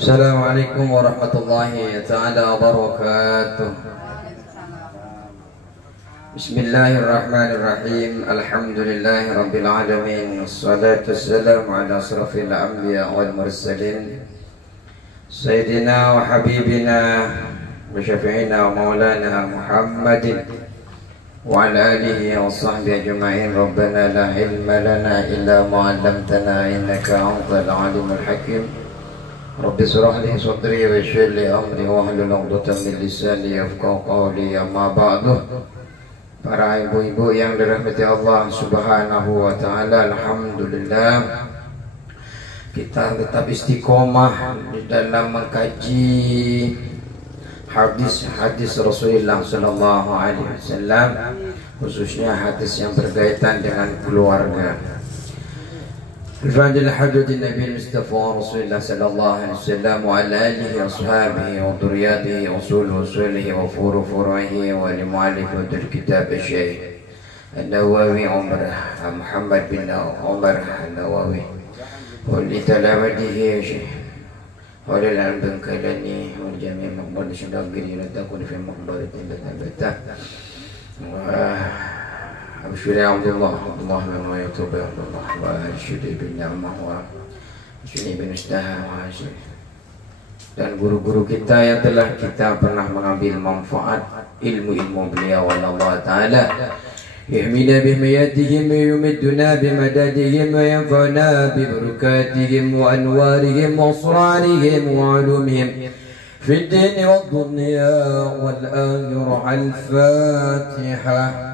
Assalamualaikum warahmatullahi ta'ala wabarakatuh. Bismillahirrahmanirrahim. Alhamdulillahi rabbil alamin. Wassalatu wassalamu ala asrafil anbiya wal mursalin Sayyidina wa habibina wa syafi'ina wa maulana Muhammadin wa ala alihi wa sahbihi ajma'in. Rabbana la ilma lana illa ma 'allamtana innaka antal alimul hakim. Rabbi shrah li sadri wa yassir li amri wahlul 'uqdatam min lisani yafqahu qawli. Amma ba'du. Para ibu-ibu yang dirahmati Allah Subhanahu wa taala, alhamdulillah kita tetap istiqomah di dalam mengkaji hadis-hadis Rasulullah sallallahu alaihi wasallam, khususnya hadis yang berkaitan dengan keluarga. Al-Fadil Hajjati Nabi Mustafa Rasulullah sallallahu alaihi wasallam wa ala alihi wa ashabihi wa duriyatihi wa usulihi wa furu'ihi wa li mu'allif kitab Syekh An-Nawawi Umar Muhammad bin Umar An-Nawawi wa li talamadihi Syekh wa lil albin kalani wa jami' maqbul syadagiri la takun fi maqbaratin batabata wa Absyuri Abdullah wa yatubu Abdullah wa syudi bin Ni'mah wa syudi bin Ustaha wa syudi dan guru-guru kita yang telah kita pernah mengambil manfaat ilmu-ilmu beliau. Allah Ta'ala yahmina bihmayatihim wa yumidduna bimadadihim wa yanfa'na bibarakatihim wa anwarihim wa asrarihim wa ulumihim fi ad-din wa ad-dunya wal akhirah. Al-Fatiha.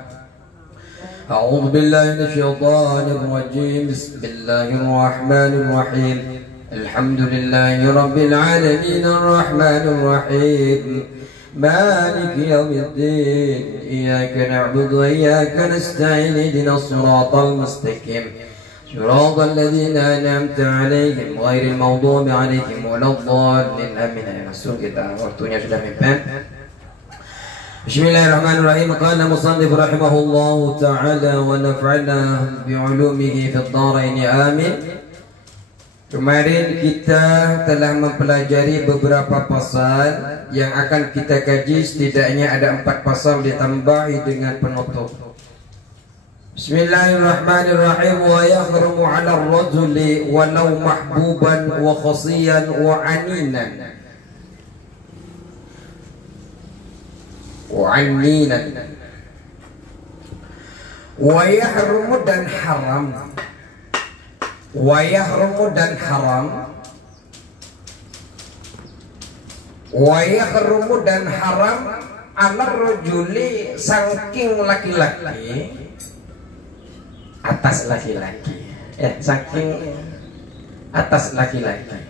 أعوذ بالله من الشيطان الرجيم. بسم الله الرحمن الرحيم. الحمد لله رب العالمين الرحمن الرحيم مالك يوم الدين إياك نعبد وإياك نستعين اهدنا الصراط المستقيم صراط الذين أنعمت عليهم غير المغضوب عليهم ولا الضالين آمين. Kita waktunya sudah mepet. Bismillahirrahmanirrahim. Qala musannif rahimahullahu ta'ala wa naf'ana bi'ulumihi fid dharain amin. Kemarin kita telah mempelajari beberapa pasal yang akan kita kaji. Setidaknya ada 4 pasal ditambahi dengan penutup. Bismillahirrahmanirrahim. Wa yahrumu 'ala ar-rajuli walau mahbuban wa khasiyan wa aninan wa yahrumu dan haram, wa yahrumu dan haram, wa yahrumu dan haram ala rajuli saking laki-laki atas laki-laki, saking atas laki-laki,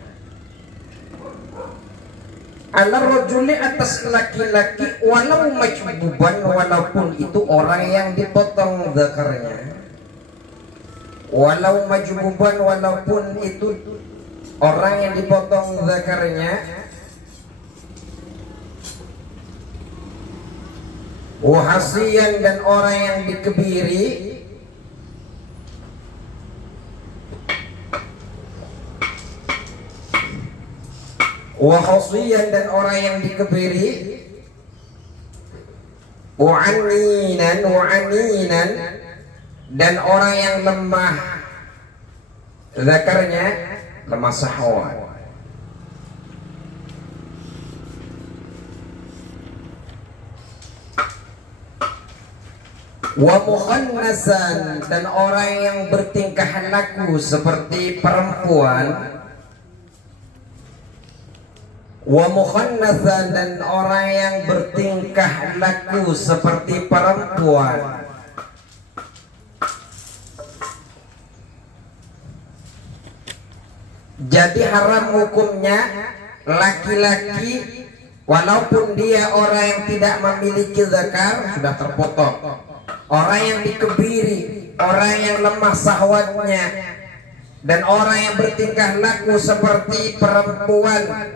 ala rajuli atas laki-laki walau majbuban, walaupun itu orang yang dipotong zakarnya, walau majbuban, walaupun itu orang yang dipotong zakarnya, wahasian dan orang yang dikebiri, wahasian dan orang yang dikebiri, wa'aninan dan orang yang lemah zakarnya, lemah syahwat. Wa mukhannasan dan orang yang bertingkah laku seperti perempuan, wa mukhannatsan dan orang yang bertingkah laku seperti perempuan. Jadi haram hukumnya laki-laki walaupun dia orang yang tidak memiliki zakar sudah terpotong, orang yang dikebiri, orang yang lemah syahwatnya, dan orang yang bertingkah laku seperti perempuan.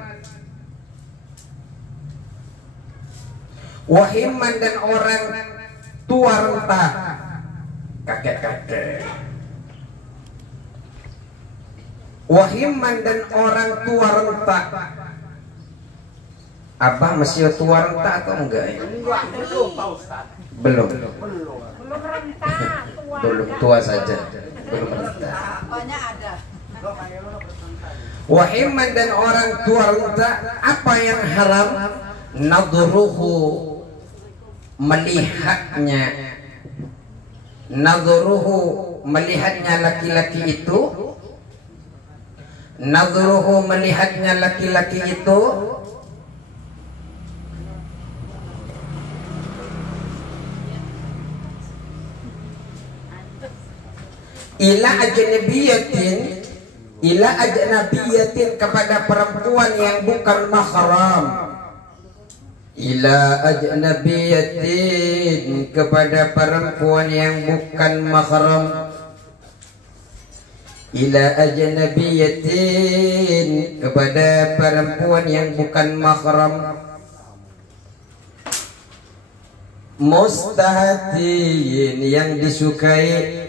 Wahiman dan orang tua renta, kakek-kakek. Wahiman dan orang tua renta. Abah masih tua renta atau enggak ya? Belum Pak Ustaz. Belum. Belum renta, tua. Belum tua saja. Belum renta. Apanya ada. Wahiman dan orang tua renta, apa yang haram? Nadruhu, melihatnya. Nadruhu, melihatnya laki-laki itu. Nadruhu, melihatnya laki-laki itu. Ila ajnabiyatin kepada perempuan yang bukan mahram. Ila ajnabiyatin kepada perempuan yang bukan mahram. Ila ajnabiyatin kepada perempuan yang bukan mahram. Mustahatin yang disukai.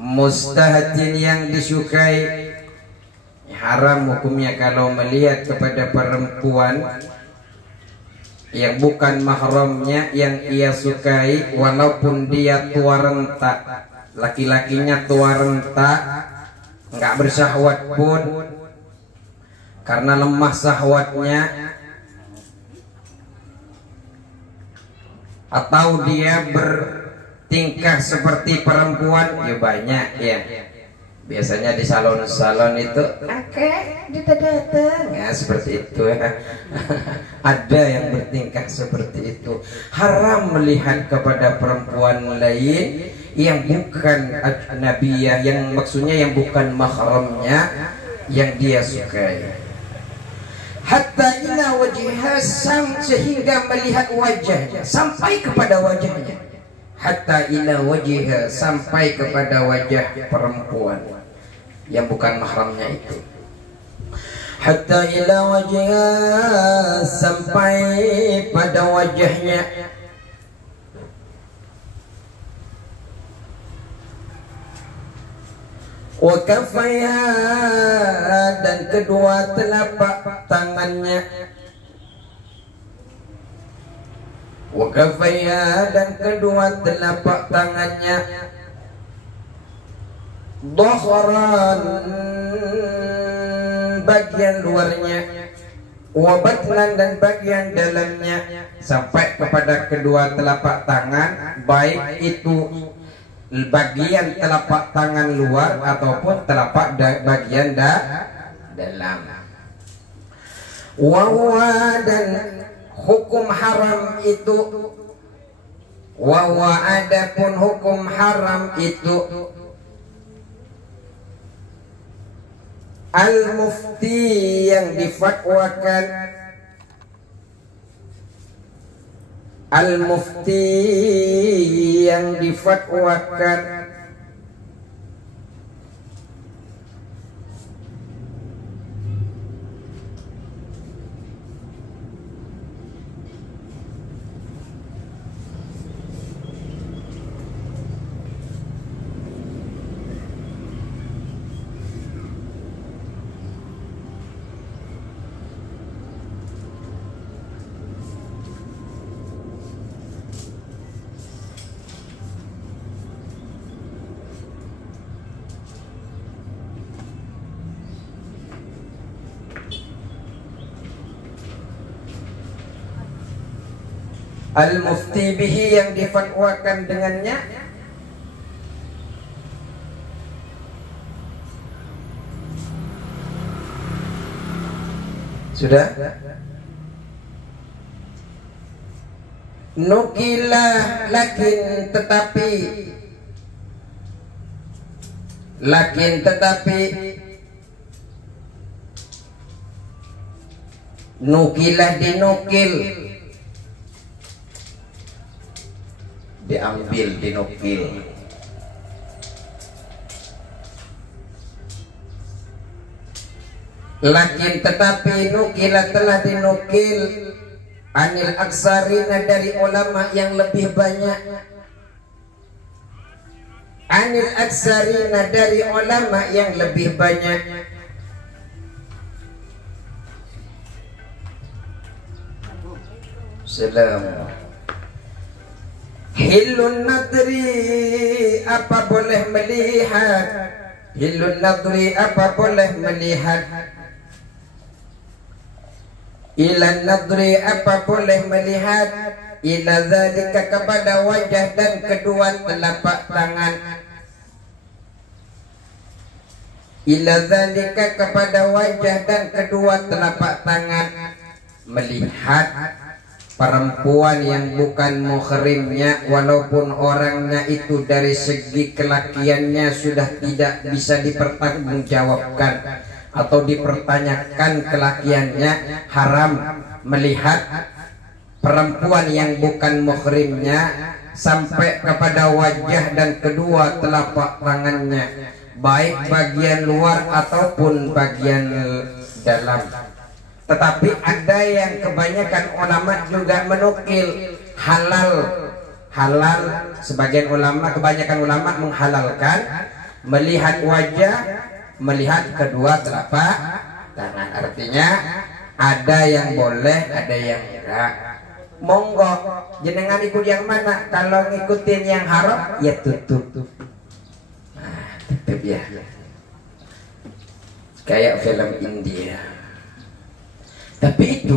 Mustahatin yang disukai. Haram hukumnya kalau melihat kepada perempuan yang bukan mahramnya yang ia sukai, walaupun dia tua renta, laki-lakinya tua renta, nggak bersahwat pun karena lemah sahwatnya, atau dia bertingkah seperti perempuan, ya banyak ya. Biasanya di salon-salon itu, kakek datang, ya seperti itu ya. Ada yang bertingkah seperti itu. Haram melihat kepada perempuan lain yang bukan ajnabiyah, yang maksudnya yang bukan mahramnya, yang dia sukai. Hatta ila wajhha, sehingga melihat wajahnya, sampai kepada wajahnya. Hatta ila wajhha, sampai kepada wajah perempuan yang bukan mahramnya itu. Hatta ila wajhha, sampai pada wajahnya. Wa kafaiha, dan kedua telapak tangannya. Wa kafaiha, dan kedua telapak tangannya. Dhahran, bagian luarnya. Wa batnan, dan bagian dalamnya. Sampai kepada kedua telapak tangan, baik itu bagian telapak tangan luar ataupun telapak bagian dalam. Wawa, dan hukum haram itu. Wawa, adapun hukum haram itu. Al-mufti, yang difatwakan. Al-mufti, yang difatwakan. Al-mufti bihi, yang difatwakan dengannya. Sudah? Nukilah, lakin tetapi nukilah, dinukil, diambil, dinukil. Lakin tetapi nukilah, telah dinukil, anil aksarina, dari ulama yang lebih banyak. anil aksarina dari ulama yang lebih banyak. Salam. Hilun nadri apa boleh melihat? Hilun nadri apa boleh melihat? Ilan nadri apa boleh melihat? Ila zalika kepada wajah dan kedua telapak tangan. Ila zalika kepada wajah dan kedua telapak tangan. Melihat perempuan yang bukan muhrimnya, walaupun orangnya itu dari segi kelakiannya sudah tidak bisa dipertanggungjawabkan atau dipertanyakan kelakiannya, haram melihat perempuan yang bukan muhrimnya sampai kepada wajah dan kedua telapak tangannya, baik bagian luar ataupun bagian dalam. Tetapi ada yang kebanyakan ulama juga menukil halal. Halal, sebagian ulama, kebanyakan ulama menghalalkan melihat wajah, melihat kedua telapak tangan. Artinya ada yang boleh, ada yang enggak. Monggo, jenengan ikut yang mana? Kalau ngikutin yang haram, ya tutup. Nah, tutup ya. Kayak film India. Tapi itu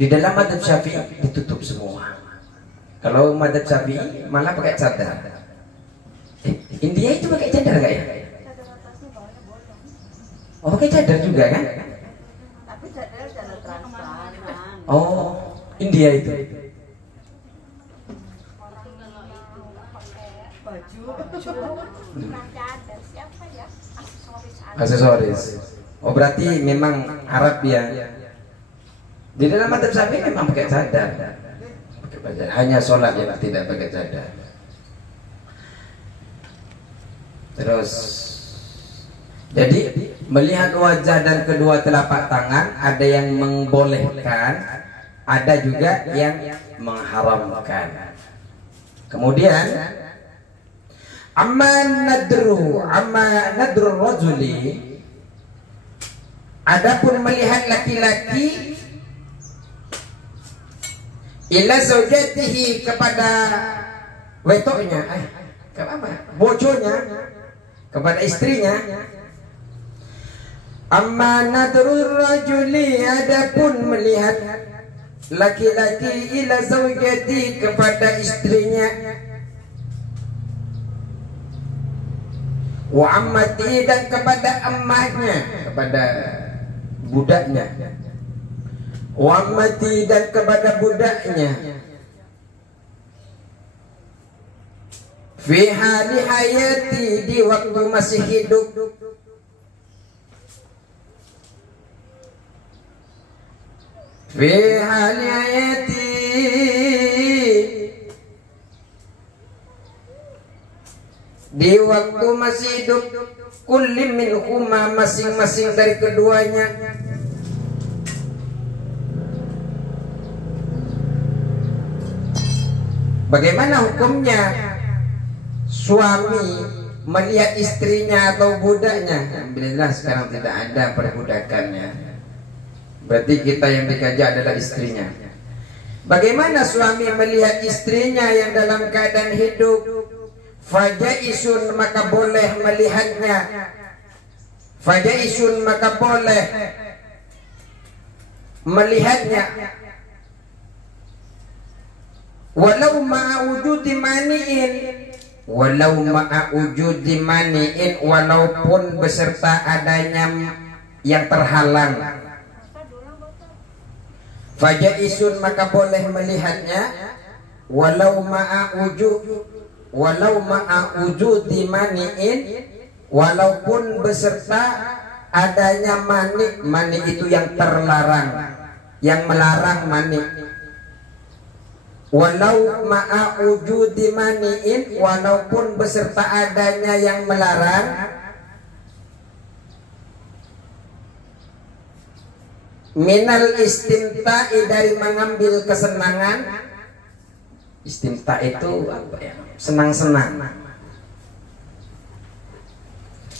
di dalam madzhab Syafi'i ditutup semua. Kalau madzhab Syafi'i malah pakai cadar. India itu pakai cadar nggak ya? Oh, pakai cadar juga kan? Tapi cadar transparan. Oh, India itu. Baju, cadar siapa ya? Aksesoris. Oh, berarti memang Arab ya. Di dalam madzhab Syafi'i memang pakai cadar. Hanya sholat yang tidak pakai cadar. Terus, jadi melihat wajah dan kedua telapak tangan ada yang membolehkan, ada juga yang mengharamkan. Kemudian, amma nadru rajuli, adapun melihat laki-laki ila zaujatihi kepada wetoknya, bojonya, kepada istrinya. Amma nadrul rajuli, adapun melihat laki-laki ila zaujati kepada istrinya, wa ammati dan kepada ammahnya, kepada budaknya, wa ammati dan kepada budaknya, fi hali hayati di waktu masih hidup, fi hali hayati di waktu masih hidup, kulli minhuma masing-masing dari keduanya. Bagaimana hukumnya suami melihat istrinya atau budaknya? Alhamdulillah sekarang tidak ada perbudakannya. Berarti kita yang dikaji adalah istrinya. Bagaimana suami melihat istrinya yang dalam keadaan hidup? Fajaisun, maka boleh melihatnya. Fajaisun, maka boleh melihatnya. Walau ma'a wujudi mani'in, walau ma'a wujudi mani'in, walaupun beserta adanya yang terhalang. Fajaisun, maka boleh melihatnya. Walau ma'a wujudi mani'in, walaupun beserta adanya mani itu yang terlarang, yang melarang mani. Walau ma'a wujudi mani'in, walaupun beserta adanya yang melarang, minal istimta'i, dari mengambil kesenangan. Istimta' itu apa ya? Senang-senang.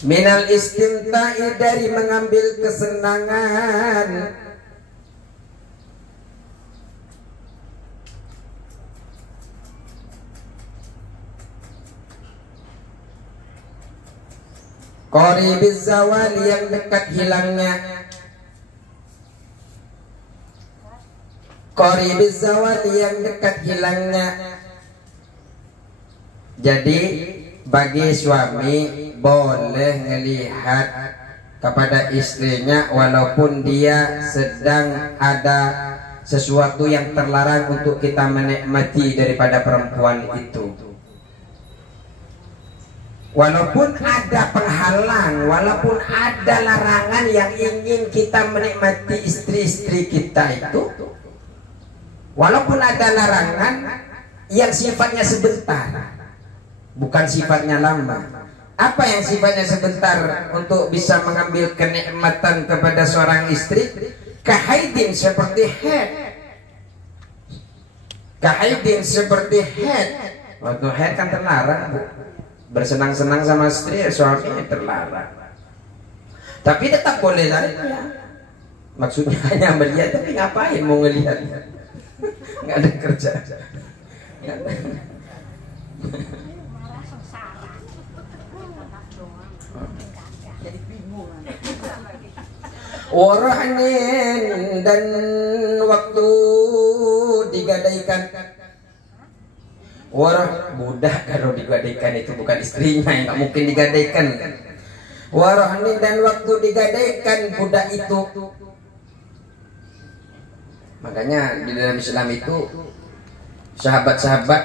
minal istimta'i dari mengambil kesenangan, qaribiz zawal yang dekat hilangnya, qaribiz zawal yang dekat hilangnya. Jadi bagi suami boleh melihat kepada istrinya walaupun dia sedang ada sesuatu yang terlarang untuk kita menikmati daripada perempuan itu. Walaupun ada penghalang, walaupun ada larangan yang ingin kita menikmati istri-istri kita itu, walaupun ada larangan yang sifatnya sebentar, bukan sifatnya lama. Apa yang sifatnya sebentar untuk bisa mengambil kenikmatan kepada seorang istri? Kahaidin seperti haid. Kahaidin seperti haid. Waktu haid kan terlarang, Bu. Bersenang-senang sama istri, suaminya terlarang. Tapi tetap boleh saja. Maksudnya hanya melihat, tapi ngapain mau ngelihat? Nggak ada kerja. Nggak ada. Jadi bingung. Warahanin dan waktu digadaikan. Warah budak kalau digadaikan itu bukan istrinya, yang nggak mungkin digadaikan. Warahanin dan waktu digadaikan budak itu. Makanya di dalam Islam itu sahabat-sahabat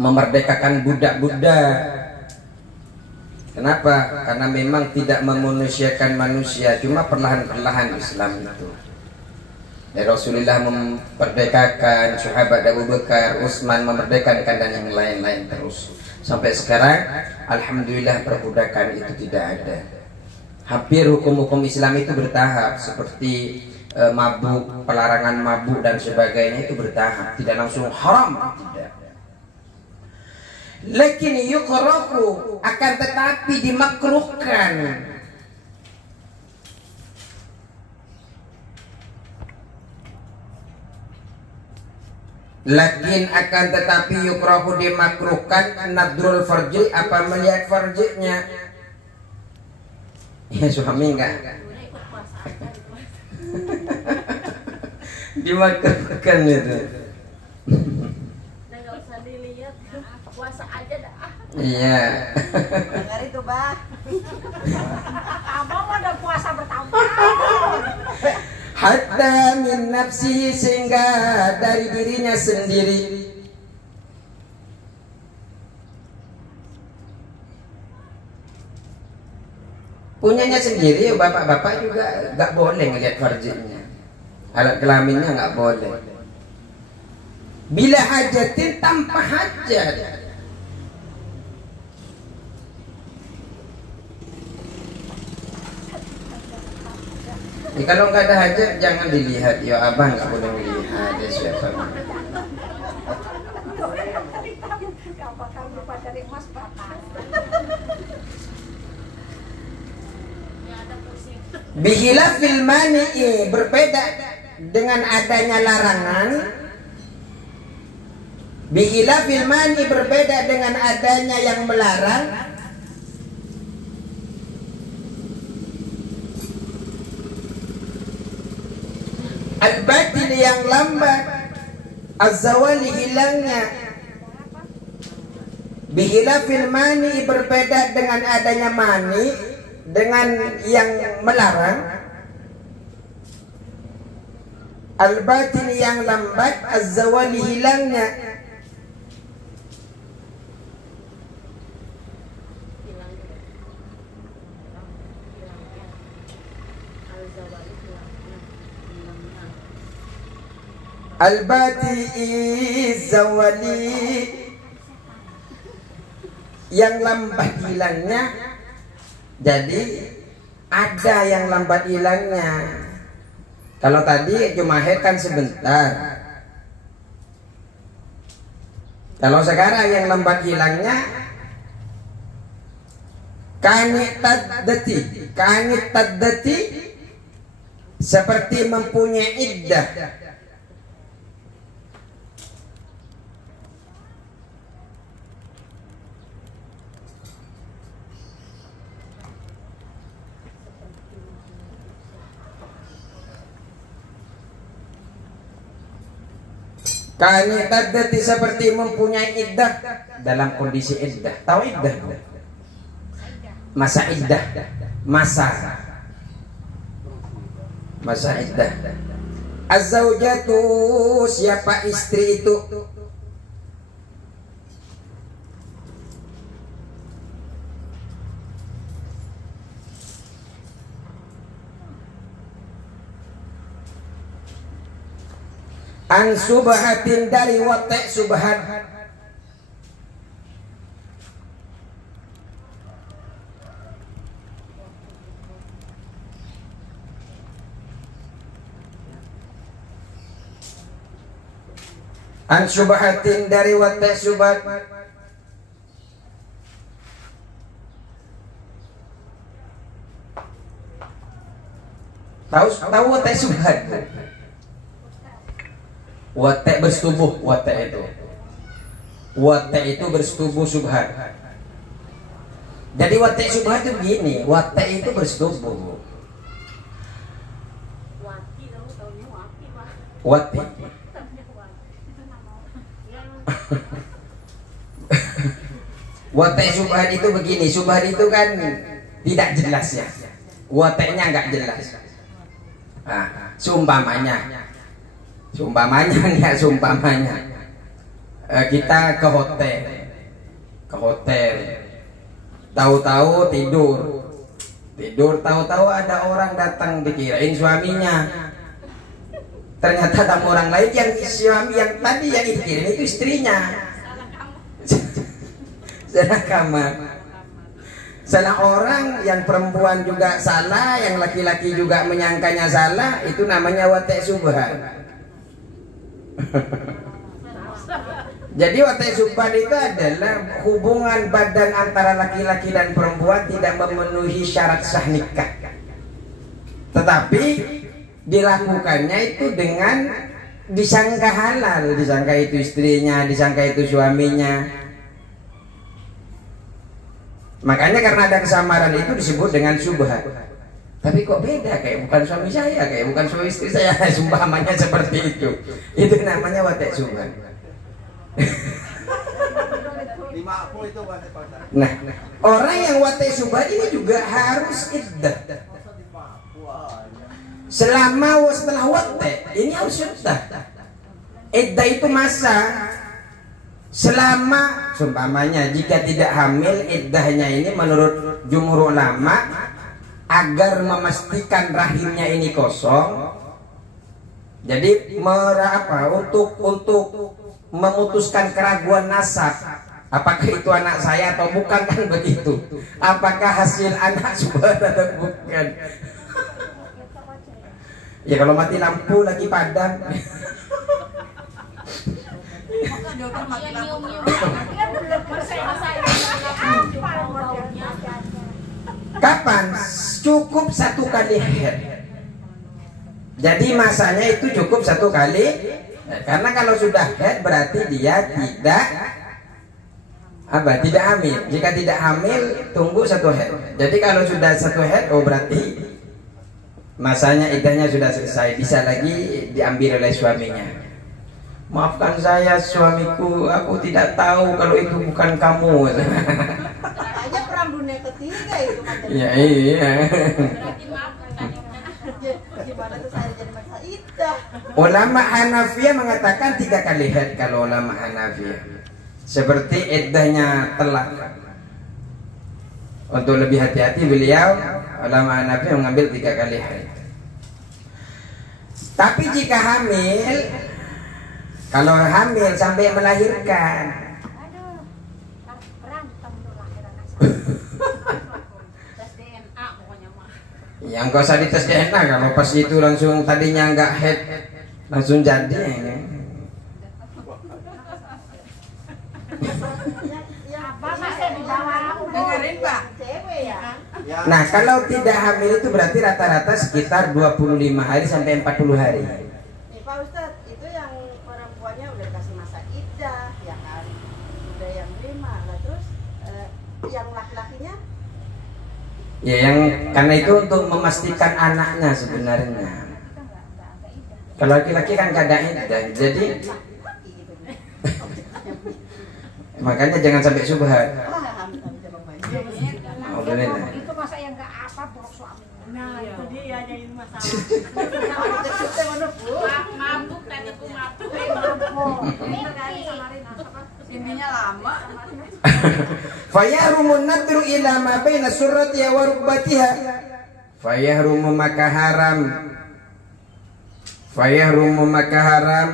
memerdekakan budak-budak. Kenapa? Karena memang tidak memanusiakan manusia, cuma perlahan-perlahan Islam itu. Dan Rasulullah memerdekakan sahabat Abu Bakar, Utsman memerdekakan dan yang lain-lain terus. Sampai sekarang alhamdulillah perbudakan itu tidak ada. Hampir hukum-hukum Islam itu bertahap, seperti mabuk, pelarangan mabuk dan sebagainya itu bertahap, tidak langsung haram, tidak. Lakin yukrahu, akan tetapi dimakruhkan. Lakin akan tetapi yukrahu dimakruhkan nadrul farji, apa melihat farjinya. Ya suami enggak dimakruhkan itu. Nggak usah dilihat, puasa aja dah. Iya. Dengar itu, Bah. Abang udah puasa bertahun-tahun. Hatta min nafsi, sehingga dari dirinya sendiri. Punyanya sendiri, bapak-bapak juga nggak boleh ngelihat farjinya. Alat kelaminnya nggak boleh. Bila hajatin, tanpa hajat. Ya, kalau nggak ada hajat jangan dilihat. Ya abang nggak boleh melihat. Ya siapa? Bihilafil mani'i, berbeda dengan adanya larangan. Bihilafil mani'i, berbeda dengan adanya yang melarang. Al-batil yang lambat, az-zawali hilangnya. Bihilafil mani, berbeda dengan adanya mani, dengan yang melarang. Al-batil yang lambat, az-zawali hilangnya. Al-bati zawali, yang lambat hilangnya. Jadi ada yang lambat hilangnya. Kalau tadi cuma haid kan sebentar. Kalau sekarang yang lambat hilangnya Kanit taddati seperti mempunyai iddah. Kanit taddati seperti mempunyai iddah dalam kondisi iddah. Tahu iddah? Masa iddah, masa iddah. Az-zaujatu, siapa istri itu? An subhatin, dari watek subhat. An subhatin, dari watek subhat. Tahu watek subhat? Watek bersetubuh, watek itu bersetubuh subhat. Jadi watek subhat itu begini, watek itu bersetubuh. Watek. Watek subhat itu begini, subhat itu kan tidak jelas ya. Wateknya nggak jelas. Nah, seumpamanya kita ke hotel, tahu-tahu tidur, tahu-tahu ada orang datang, dikirain suaminya, ternyata ada orang lain yang suami yang tadi yang dikirain itu istrinya. Salah kamar. Salah orang, yang perempuan juga salah, yang laki-laki juga menyangkanya salah, itu namanya watek subhat. Jadi watek subhat itu adalah hubungan badan antara laki-laki dan perempuan tidak memenuhi syarat sah nikah, tetapi dilakukannya itu dengan disangka halal, disangka itu istrinya, disangka itu suaminya. Makanya karena ada kesamaran itu disebut dengan subhat. Tapi kok beda, kayak bukan suami saya, kayak bukan suami istri saya, sumpamanya seperti itu. Itu namanya watek subhat. Nah, orang yang watek subhat ini juga harus iddah. Setelah watek ini harus iddah. Iddah itu masa selama, sumpamanya jika tidak hamil, iddahnya ini menurut jumhur ulama agar memastikan rahimnya ini kosong. Jadi untuk memutuskan keraguan nasab, apakah itu anak saya atau bukan, kan begitu. Apakah hasil anak subhat atau bukan. Ya kalau mati lampu lagi padam. Kapan? Cukup 1 kali haid. Jadi masanya itu cukup 1 kali. Karena kalau sudah haid berarti dia tidak hamil. Jika tidak hamil tunggu 1 haid. Jadi kalau sudah 1 haid, oh berarti masanya iddahnya sudah selesai, bisa lagi diambil oleh suaminya. Maafkan saya suamiku, aku tidak tahu kalau itu bukan kamu. Kayaknya perang dunia ketiga itu kan. Ya iya. Gimana tuh saya jadi masa iddah? Ulama Hanafiyah mengatakan 3 kali haid kalau ulama Hanafiyah. Seperti iddahnya telat. Untuk lebih hati-hati beliau ulama Hanafiyah mengambil 3 kali haid. Tapi jika hamil, kalau hamil sampai melahirkan, yang gak usah dites DNA, kalau pas itu langsung tadinya nggak head langsung jadi. Dengerin Pak, ya. Nah, kalau tidak hamil itu berarti rata-rata sekitar 25 hari sampai 40 hari. Nih Pak Ustadz, itu yang perempuannya udah dikasih masa iddah, ya kan? Udah yang 5, lah terus yang laki-lakinya? Ya, yang karena itu untuk memastikan anaknya sebenarnya. Kalau laki-laki kan kadang iddah, jadi makanya jangan sampai subhat. Alhamdulillah. Itu masa yang nggak apa borok suami. Nah, itu dia jadi masalah. Mabuk tadi aku mabuk. Intinya lama. Fayahrumun nadru ila ma baina surratiha wa rukbatiha. Fayahrumu maka haram. Fayahrumu maka haram.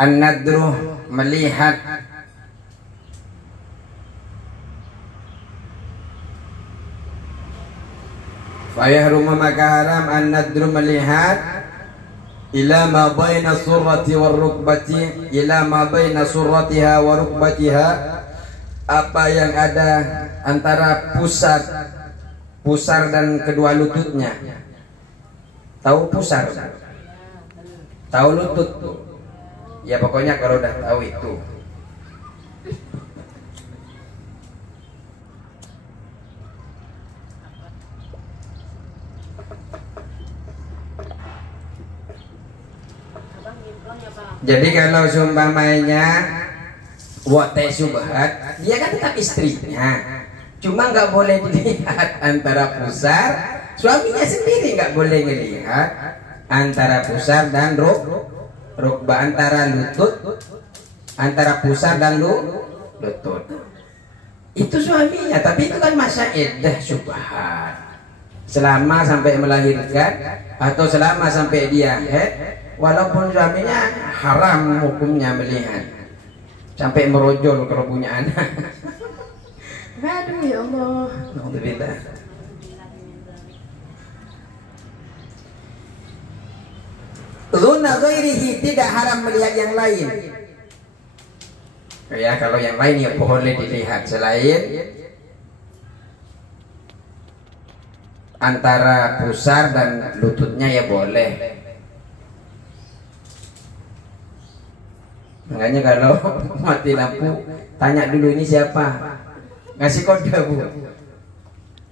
An-nadru melihat Fayahrumu maka haram an-nadru melihat ila ma baina surrati war rukbati ila ma baina surratiha wa rukbatiha, apa yang ada antara pusar dan kedua lututnya. Tahu pusar? Tahu lutut? Ya pokoknya kalau udah tahu itu. Jadi kalau seumpamanya wate subhat, dia kan tetap istrinya. Cuma nggak boleh dilihat antara pusar, suaminya sendiri nggak boleh ngelihat antara pusar dan rukbah, antara lutut, antara pusar dan lutut. Itu suaminya, tapi itu kan masa iddah subhat. Selama sampai melahirkan atau selama sampai dia walaupun suaminya haram hukumnya melihat sampai merojol kalau punya anak. Aduh ya Allah. Alhamdulillah. Zuna ghairihi, tidak haram melihat yang lain. Ya kalau yang lain ya boleh dilihat, selain antara pusar dan lututnya ya boleh. Makanya kalau mati lampu, tanya dulu ini siapa, ngasih kode bu.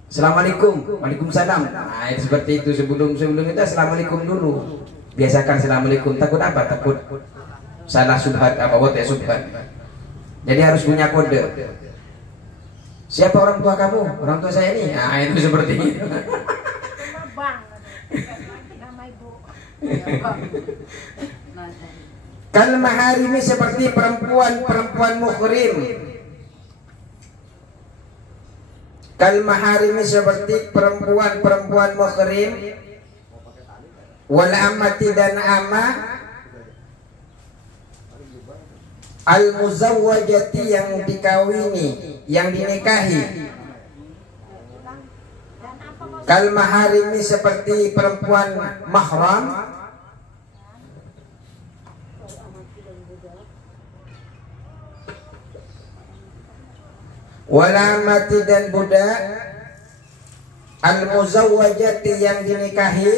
Assalamualaikum, waalaikumsalam. Nah itu seperti itu, sebelum itu assalamualaikum dulu. Biasakan assalamualaikum. Takut apa? Takut salah subhat apa buat ya subhat. Jadi harus punya kode. Siapa orang tua kamu? Orang tua saya ini. Nah itu seperti itu. Kal maharimi, seperti perempuan muhrim. Kal maharimi, seperti perempuan muhrim. Wal amati, dan ama. Al muzawwajati, yang dikawini, yang dinikahi. Kal maharimi, seperti perempuan mahram. Walamati, dan budak. Al muzawwajati, yang dinikahi.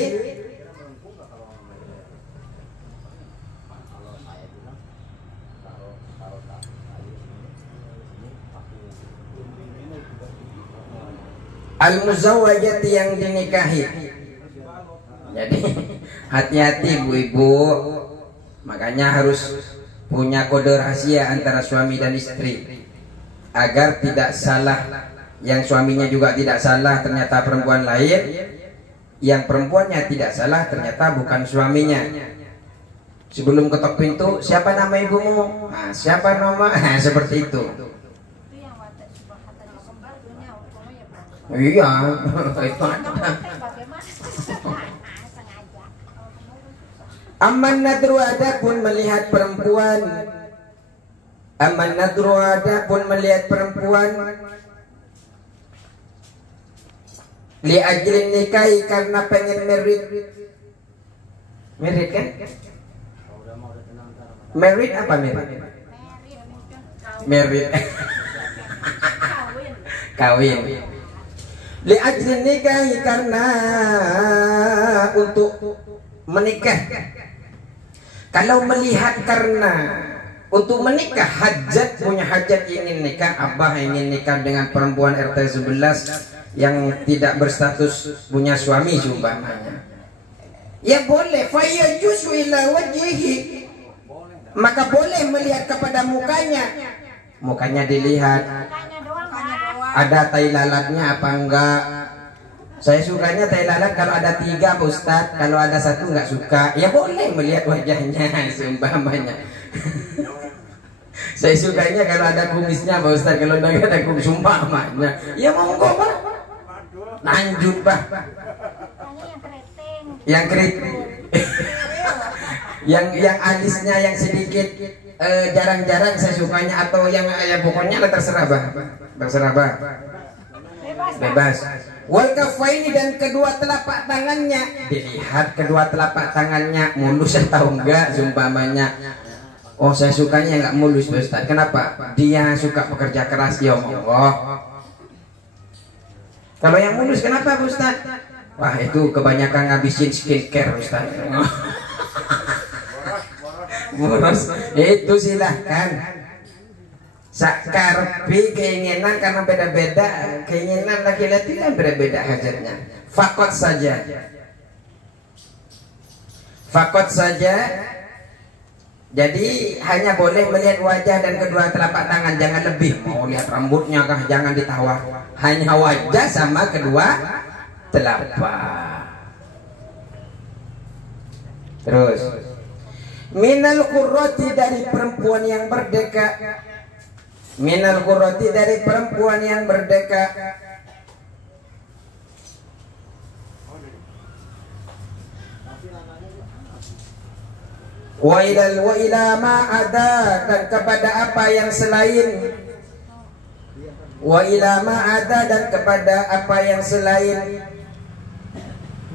Al muzawwajati, yang dinikahi. Jadi hati-hati ibu-ibu, makanya harus punya kode rahasia antara suami dan istri, agar tidak salah, yang suaminya juga tidak salah ternyata perempuan lain, yang perempuannya tidak salah ternyata bukan suaminya. Sebelum ketok pintu, siapa nama ibumu? Nah, siapa nama? Nah, seperti itu. Iya, itu ada. Aman nadru, adapun melihat perempuan. Aman nadru, adapun melihat perempuan. Li ajlin nikahi, karena pengen merit. Merit kan? Merit apa merit? Merit. Kawin. Li ajli nikahi, karena untuk menikah. Kalau melihat karena untuk menikah, hajat, punya hajat ingin nikah, abah ingin nikah dengan perempuan RT 11 yang tidak berstatus punya suami umpamanya, ya boleh, fayajuzu ila wajhihi, maka boleh melihat kepada mukanya dilihat, ada tai lalatnya apa enggak. Saya sukanya tai lalat kalau ada 3 Pak Ustadz, kalau ada 1 enggak suka, ya boleh melihat wajahnya umpamanya. Saya sukanya kalau ada kumisnya Pak Ustadz, kalau enggak ada kumis umpamanya, ya monggo Pak, lanjut Pak. Yang keriting, yang alisnya yang sedikit jarang-jarang saya sukanya, atau yang ya pokoknya terserah Pak, terserah Pak, bebas. Wal kafaini, dan kedua telapak tangannya, dilihat kedua telapak tangannya mulus atau enggak umpamanya. Oh saya sukanya enggak mulus Pak Ustadz, kenapa? Dia suka pekerja keras, ya monggo. Kalau yang mulus kenapa Pak Ustadz? Wah itu kebanyakan ngabisin skincare Ustadz. Boros, itu silahkan. Sakarpi keinginan, karena beda-beda keinginan laki-laki kan beda-beda hajatnya. Fakot saja. Jadi hanya boleh melihat wajah dan kedua telapak tangan, jangan lebih. Mau lihat rambutnya kah, jangan ditawar. Hanya wajah sama kedua telapak. Terus minal qurrati, dari perempuan yang merdeka. Minal qurrati, dari perempuan yang merdeka. Wa ila ma ada, dan kepada apa yang selain. Wa ila ma ada, dan kepada apa yang selain.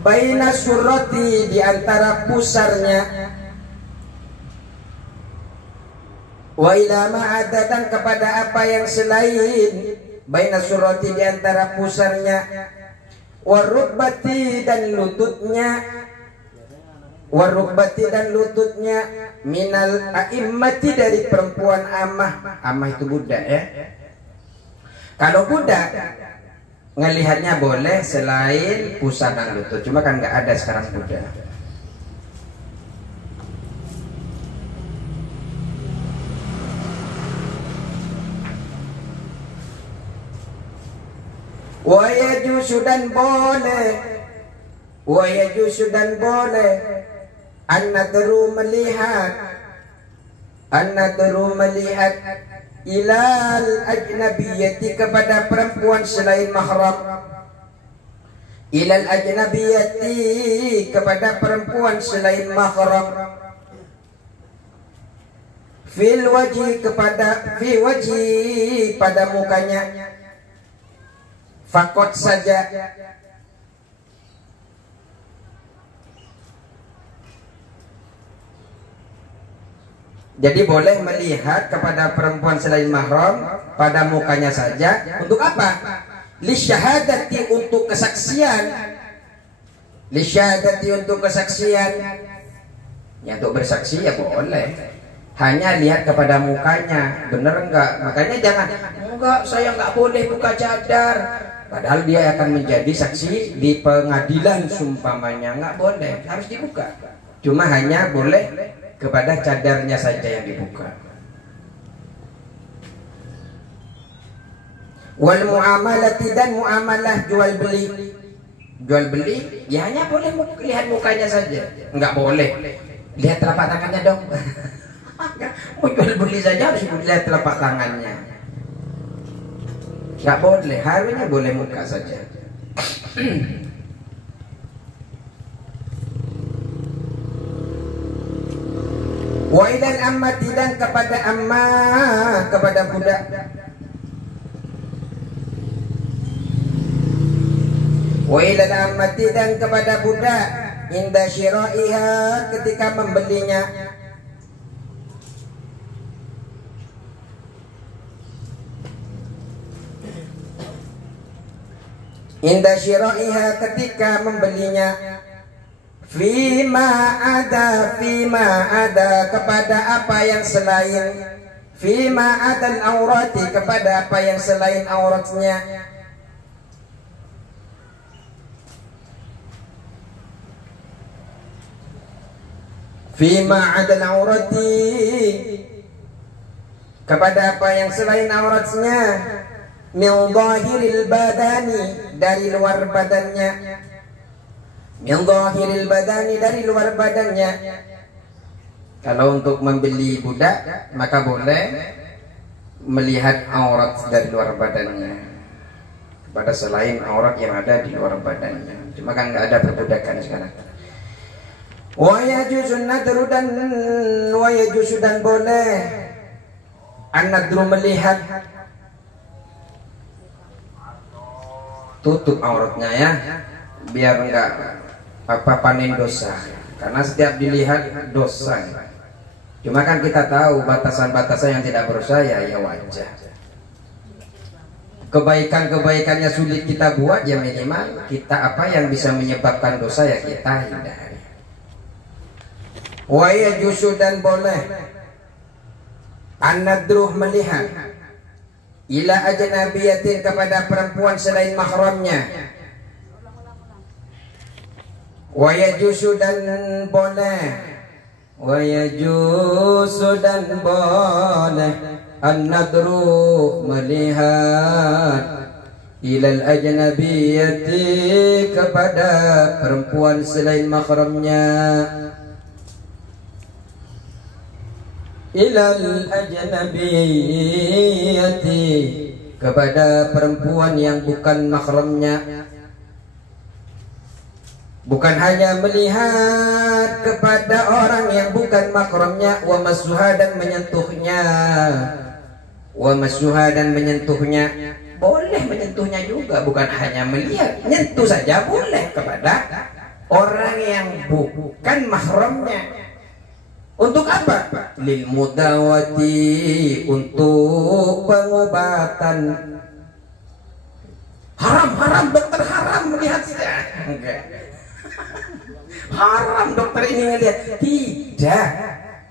Baina surati, di antara pusarnya. Wa ila ma ada, dan kepada apa yang selain. Baina surati, di antara pusarnya. Warukbati, dan lututnya. Warukbati, dan lututnya. Minal a'immati, dari perempuan amah. Amah itu budak ya. Kalau budak ngelihatnya boleh selain pusar dan lutut, cuma kan nggak ada sekarang budak. Wa yajuzu, dan boleh. Wa yajuzu, dan boleh. An-nadru, melihat. An-nadru, melihat. Ilal ajnabiyati, kepada perempuan selain mahram. Ilal ajnabiyati, kepada perempuan selain mahram. Fil wajhi, kepada fi wajhi, pada mukanya. Fakot saja. Jadi boleh melihat kepada perempuan selain mahram pada mukanya saja. Untuk apa? Lisyahadati, untuk kesaksian. Lisyahadati, untuk kesaksian. Ya untuk bersaksi ya boleh. Hanya lihat kepada mukanya, bener enggak? Makanya jangan, enggak saya enggak boleh buka cadar. Padahal dia akan menjadi saksi di pengadilan sumpamanya, enggak boleh, harus dibuka. Cuma hanya boleh kepada cadarnya saja yang dibuka. Wal muamalati, dan muamalah jual beli. Jual beli ya hanya boleh lihat mukanya saja, enggak boleh lihat telapak tangannya dong. Mau jual beli saja harus lihat telapak tangannya, enggak boleh, harusnya boleh muka saja. Wa ilal ammati, dan kepada ammah, kepada budak. Wa ilal ammati, dan kepada budak. Inda syira'iha, ketika membelinya. Inda syira'iha ketika membelinya. Fima ada kepada apa yang selain. Fima adal aurati kepada apa yang selain auratnya. Fima adal aurati kepada apa yang selain auratnya. Min zahiril badani dari luar badannya. Min zahiril badani dari luar badannya. Kalau untuk membeli budak maka boleh melihat aurat dari luar badannya pada selain aurat yang ada di luar badannya. Cuma kan nggak ada perbudakan sekarang. Wa yajuzu nadru dan boleh an-nadru melihat. Tutup auratnya ya, biar enggak panen dosa. Karena setiap dilihat dosa. Cuma kan kita tahu batasan-batasan yang tidak berdosa ya wajar. Kebaikan-kebaikannya sulit kita buat ya minimal kita apa yang bisa menyebabkan dosa ya kita hindari. Wa yajuzu dan boleh an-nadru melihat ila ajnabiyatin kepada perempuan selain mahramnya. Wa yajuzu dan boleh an-nadru melihat ilal ajnabiyati kepada perempuan selain mahramnya. Ilal ajnabiyati kepada perempuan yang bukan mahramnya. Bukan hanya melihat kepada orang yang bukan mahramnya. Wa masuha dan menyentuhnya. Wa masuha dan menyentuhnya. Boleh menyentuhnya juga, bukan hanya melihat, nyentuh saja boleh kepada orang yang bukan mahramnya. Untuk apa? Lil mudawati, untuk pengobatan. Haram dokter, haram melihat saya. Enggak. Haram dokter ini ngelihat. Tidak.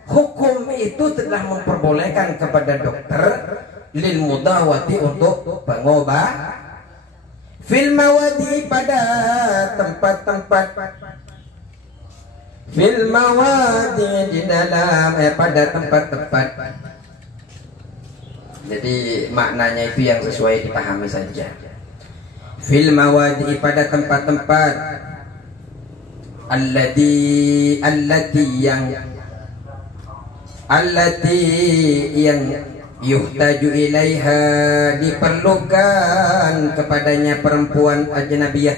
Hukum itu telah memperbolehkan kepada dokter lil mudawati untuk pengobat. Fil mawadi pada tempat-tempat. Fil mawadi di dalam pada tempat-tempat. Jadi maknanya itu yang sesuai dipahami saja. Fil mawadi pada tempat-tempat. Allati yang yuhtaju ilaiha diperlukan kepadanya perempuan ajnabiyah.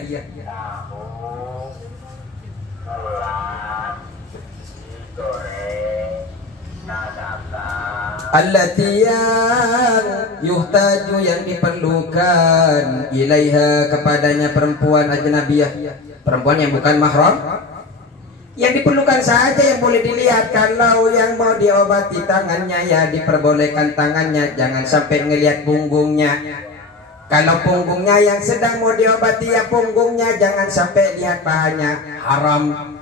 Allati yang yuhtaju yang diperlukan ilaiha kepadanya perempuan ajnabiyah, perempuan yang bukan mahram. Yang diperlukan saja yang boleh dilihat. Kalau yang mau diobati tangannya ya diperbolehkan tangannya, jangan sampai ngelihat punggungnya. Kalau punggungnya yang sedang mau diobati ya punggungnya, jangan sampai lihat pahanya, haram.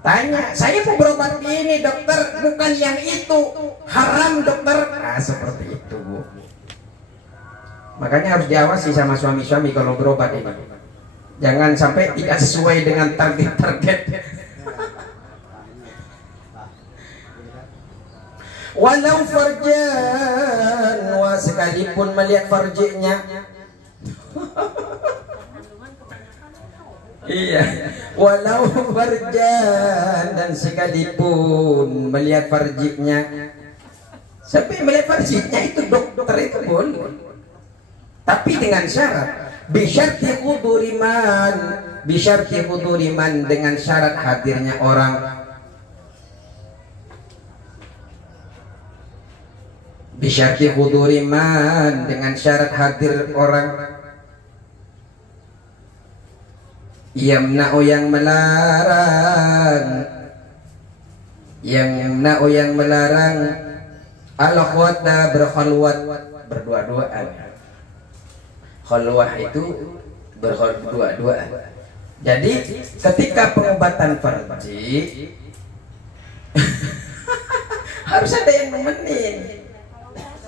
Tanya, saya mau berobat ini dokter, bukan yang itu, haram dokter. Nah seperti itu Bu. Makanya harus diawasi sama suami-suami kalau berobat ini. Jangan sampai tidak sesuai dengan target-target. Walau farjan, sekalipun melihat farjinya. Iya, walau farjan dan sekalipun melihat farjinya. Sampai melihat farjinya itu dokter itu boleh. Tapi dengan syarat bisyarti huduriman dengan syarat hadirnya orang. Bisyarti huduriman dengan syarat hadir orang. Yamna'u yang melarang al-khawata berkhalwat, berdua-duaan. Khalwah itu berdua-duaan. Jadi ketika pengobatan farji harus ada yang nemenin.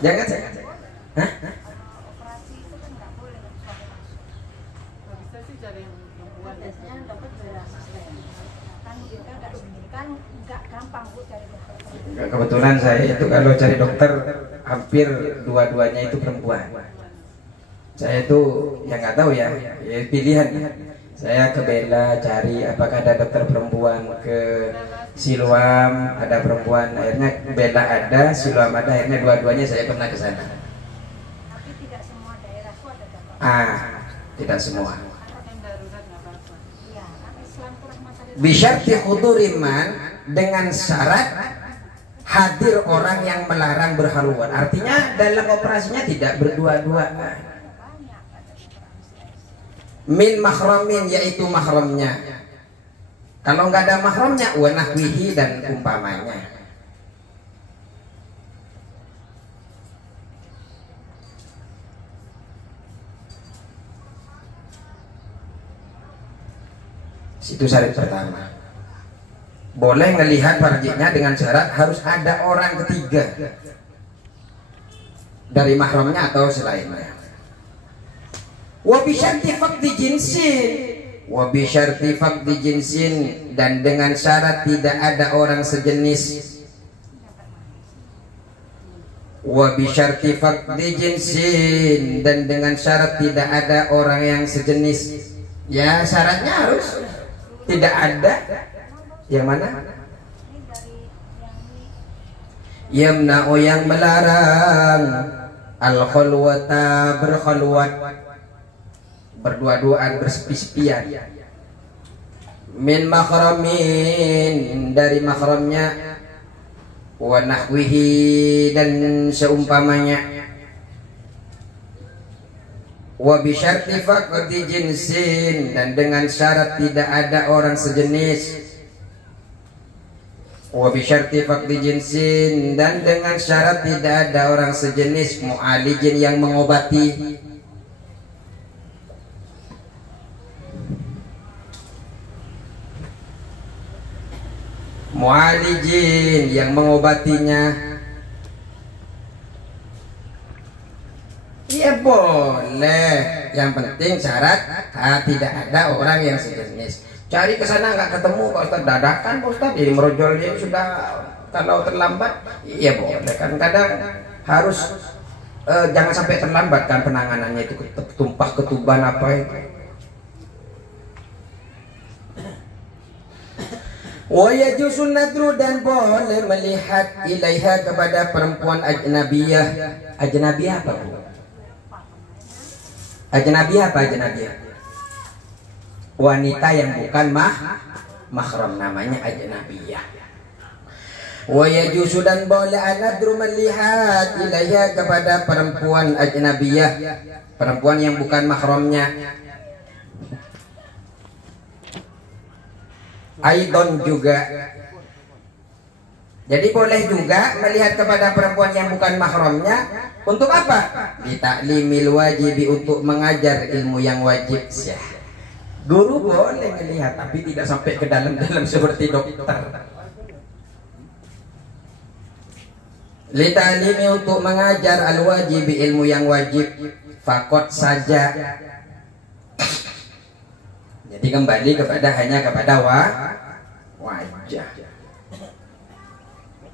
Jangan. Hah? Operasi itu kan nggak boleh suami masuk. Bisa sih cari yang perempuan. Biasanya dokter berasisten. Kan kita nggak sendiri kan nggak gampang Bu cari dokter. Kebetulan saya itu kalau cari dokter hampir dua-duanya itu perempuan. Saya itu yang nggak tahu ya pilihan. Saya ke Bella cari apakah ada dokter perempuan, ke Siloam ada perempuan, akhirnya Bella ada, Siloam ada, akhirnya dua-duanya saya pernah ke sana. Tapi tidak semua daerah itu ada dokter. Tidak semua. Yang darurat nggak apa-apa. Iya, kan Islam itu rahmatan lil alamin. Bisyarti huduriman, dengan syarat hadir orang yang melarang berhaluan. Artinya dalam operasinya tidak berdua-duaan. Banyak ada operasi. Min mahramin, yaitu mahramnya. Kalau nggak ada mahramnya, wa nahwihi, dan umpamanya. Itu syarat pertama. Boleh melihat farjinya dengan syarat harus ada orang ketiga dari mahramnya atau selainnya. Wa bi syarti faqdi jinsin, wa bi syarti faqdi jinsin, dan dengan syarat tidak ada orang sejenis. Wa bi syarti faqdi jinsin, dan dengan syarat tidak ada orang yang sejenis. Ya syaratnya harus tidak ada. Yang mana? Ini dari yang Yamna'u, yang melarang al-khulwata, berkhulwat, berdua-duaan, bersepi-sepian. Min makhramin, dari mahramnya, wa nahwihi, dan seumpamanya. Wa bi syarti faqdi jinsin, dan dengan syarat tidak ada orang sejenis. Wa bi syarti faqdi jinsin, dan dengan syarat tidak ada orang sejenis, mu'alijin, yang mengobati. Mu'alijin, yang mengobatinya. Ya boleh, yang penting syarat tidak ada orang yang sejenis. Cari ke sana nggak ketemu Pak Ustadz, dadakan Pak Ustadz, jadi merojol dia sudah, kalau terlambat ya boleh kan, kadang harus jangan sampai terlambat kan penanganannya, itu tumpah ketuban apa itu. Wa yajuzu nadru, dan boleh melihat ilaiha, kepada perempuan ajnabiyah. Ajnabiyah apa Bu? Ajnabiyah apa ajnabiyah? Wanita yang bukan mahram, namanya ajnabiyah. Wa yajuzu, dan boleh anadru melihat ilaiha, kepada perempuan ajnabiyah, perempuan yang bukan mahramnya. Aidon juga. Jadi boleh juga melihat kepada perempuan yang bukan mahramnya. Untuk apa? Di ta'limil wajibi, untuk mengajar ilmu yang wajib. Guru boleh melihat, tapi tidak sampai ke dalam-dalam seperti dokter. Li ta'limi, untuk mengajar al-wajibi, ilmu yang wajib. Fakot saja. Jadi kembali hanya kepada wajah.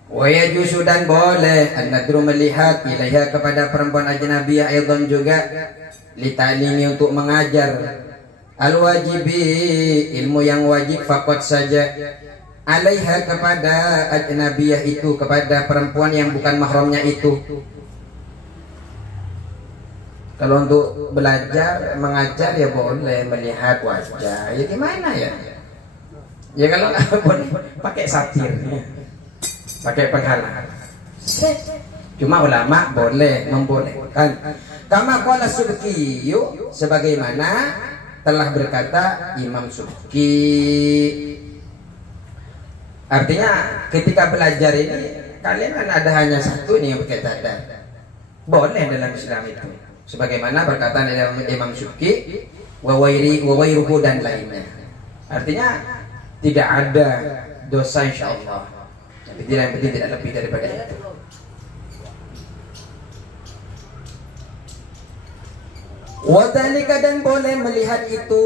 Wa yajuzu, dan boleh an-nadru melihat ilaiha, kepada perempuan ajnabiyah, aidan juga li ta'limi, untuk mengajar al-wajibi, ilmu yang wajib, fakot saja, alaiha, kepada ajnabiyah itu, kepada perempuan yang bukan mahramnya itu. Kalau untuk belajar, mengajar ya boleh melihat wajah. Ya gimana ya? Ya kalau nggak boleh pakai satir, pakai penghalang. Cuma ulama boleh membolehkan. Kama qala Subki, sebagaimana telah berkata Imam Subki. Artinya ketika belajar ini, kalian kan ada hanya satu nih yang pakai cadar. Boleh dalam Islam itu. Sebagaimana perkataan Imam Subki, wawairuhu dan lainnya. Artinya tidak ada dosa insyaallah. Yang penting tidak lebih daripada itu. Wadhalika dan boleh melihat itu.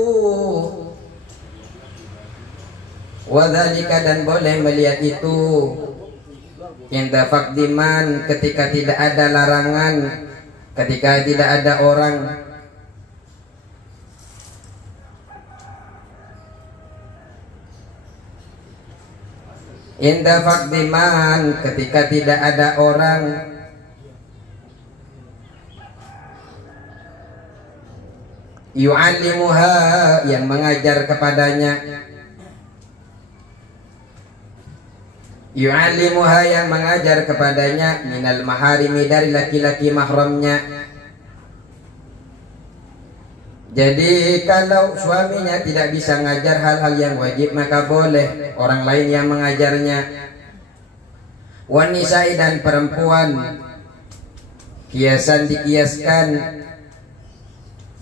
Wadhalika dan boleh melihat itu. Inda faqdiman ketika tidak ada larangan, ketika tidak ada orang. Inda faqdiman ketika tidak ada orang. Yu'allimuha yang mengajar kepadanya. Yu'allimuha yang mengajar kepadanya minal maharimi dari laki-laki mahramnya. Jadi kalau suaminya tidak bisa mengajar hal-hal yang wajib, maka boleh orang lain yang mengajarnya. Wanisai dan perempuan, kiasan dikiaskan.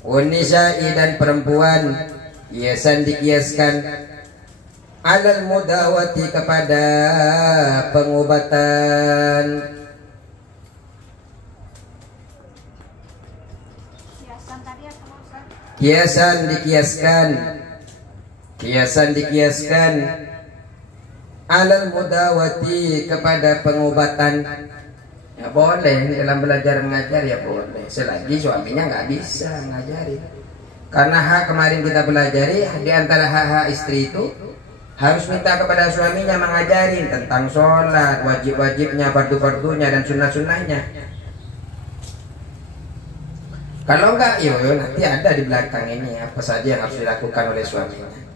Wanisai dan perempuan, kiasan dikiaskan. Alal mudawati kepada pengobatan. Kiasan dikiaskan. Kiasan dikiaskan. Alal mudawati kepada pengobatan. Ya boleh dalam belajar mengajar ya boleh, selagi suaminya nggak bisa ngajari. Karena hak kemarin kita pelajari di antara hak-hak istri itu harus minta kepada suaminya mengajarin tentang sholat, wajib-wajibnya, fardu-fardunya dan sunnah-sunnahnya. Kalau enggak, nanti ada di belakang ini apa saja yang harus dilakukan oleh suaminya.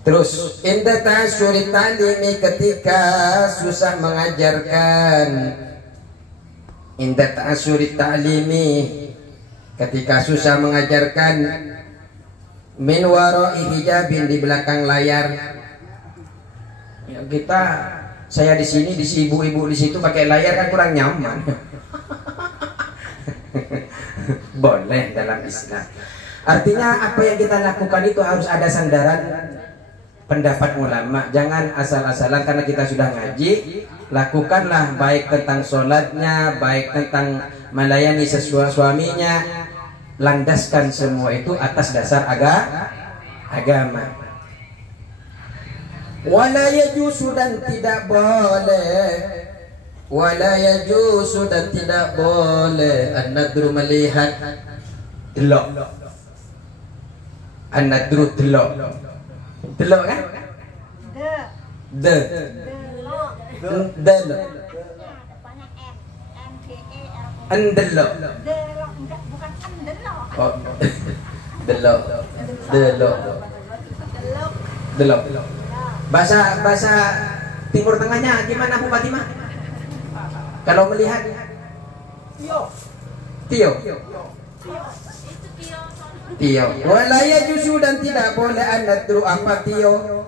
Terus, inda ta'asyuri ta'limi ketika susah mengajarkan. Inda ta'asyuri ta'limi ketika susah mengajarkan. Min wara'i hijabin di belakang layar. Ya, saya di sini, di si ibu-ibu di situ pakai layar kan kurang nyaman. Boleh dalam Islam. Artinya apa yang kita lakukan itu harus ada sandaran pendapat ulama. Jangan asal-asalan karena kita sudah ngaji, lakukanlah baik tentang sholatnya, baik tentang melayani sesuai suaminya. Landaskan semua itu atas dasar agama. Wala yajuzu dan tidak boleh. Wala yajuzu dan tidak boleh an-nadru melihat delok. An-nadru delok. Delok kan? Delok. Andelok. Oh, delok. Bahasa Timur Tengahnya gimana Bu Fatimah? Kalau melihat Tio. Wala yajuzu dan tidak boleh an-nadru apa Tio.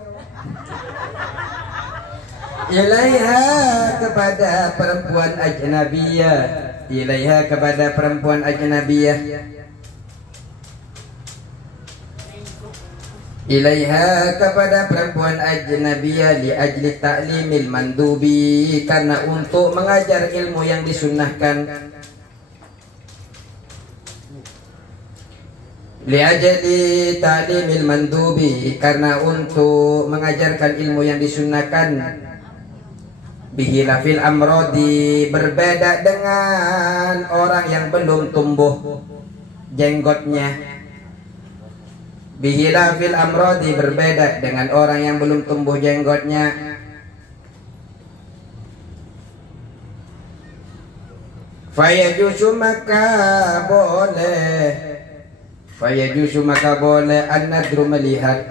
Ilaiha kepada perempuan ajnabiyah. Ilaiha kepada perempuan ajnabiyah. Ilaiha kepada perempuan ajnabiyah li ajli ta'limil mandubi karena untuk mengajar ilmu yang disunnahkan. Li ajli ta'limil mandubi karena untuk mengajarkan ilmu yang disunnahkan. Bihilafil amrodi berbeda dengan orang yang belum tumbuh jenggotnya. Bihilafil amrodi berbeda dengan orang yang belum tumbuh jenggotnya. Fayajuzu maka boleh. Fayajuzu maka boleh an-nadru melihat.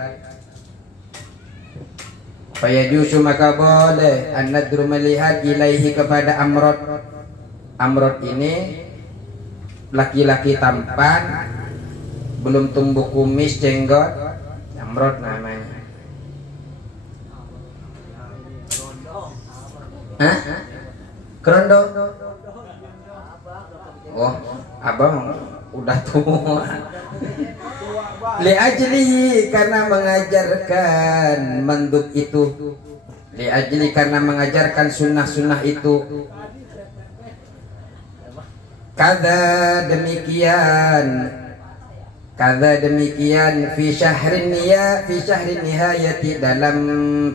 Fayajuzu maka boleh an-nadru melihat ilaihi kepada amrod. Amrod ini laki-laki tampan, belum tumbuh kumis jenggot, amrod namanya. Hah? Kerondo? Oh, abang udah tua. Li ajlihi karena mengajarkan mandub itu. Li ajli karena mengajarkan sunnah-sunnah itu. Kada demikian fi syahrin nihayati dalam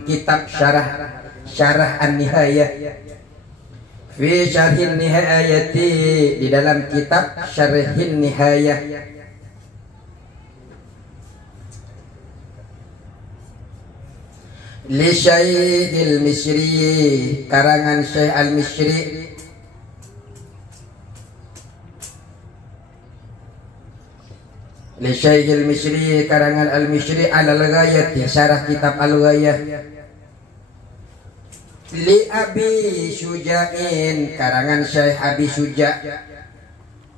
kitab syarah an-nihayah. Fi syarhin nihayati di dalam kitab syarhin nihayah. Li Syaikh al-Mishri karangan Syekh al-Mishri. Li Syaikh al-Mishri karangan al-Mishri al-Ghayat syarah kitab al-Ghayah. Li Abi Syuja'in karangan Syekh Abi Syuja'.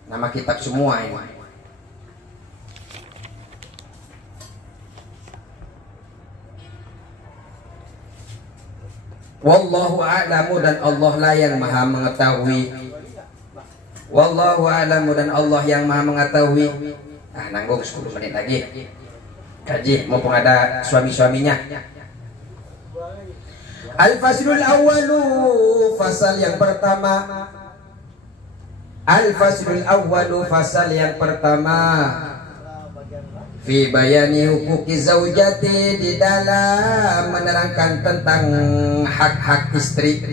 Nama kitab semua ini. Wallahu a'lamu dan Allah lah yang maha mengetahui. Wallahu a'lamu dan Allah yang maha mengetahui. Nanggung 10 menit lagi. Kaji, mumpung ada suami-suaminya. Al-faslul awwalu, fasal yang pertama. Al-faslul awwalu, fasal yang pertama. Fi bayani huquqi zaujati di dalam menerangkan tentang hak-hak istri.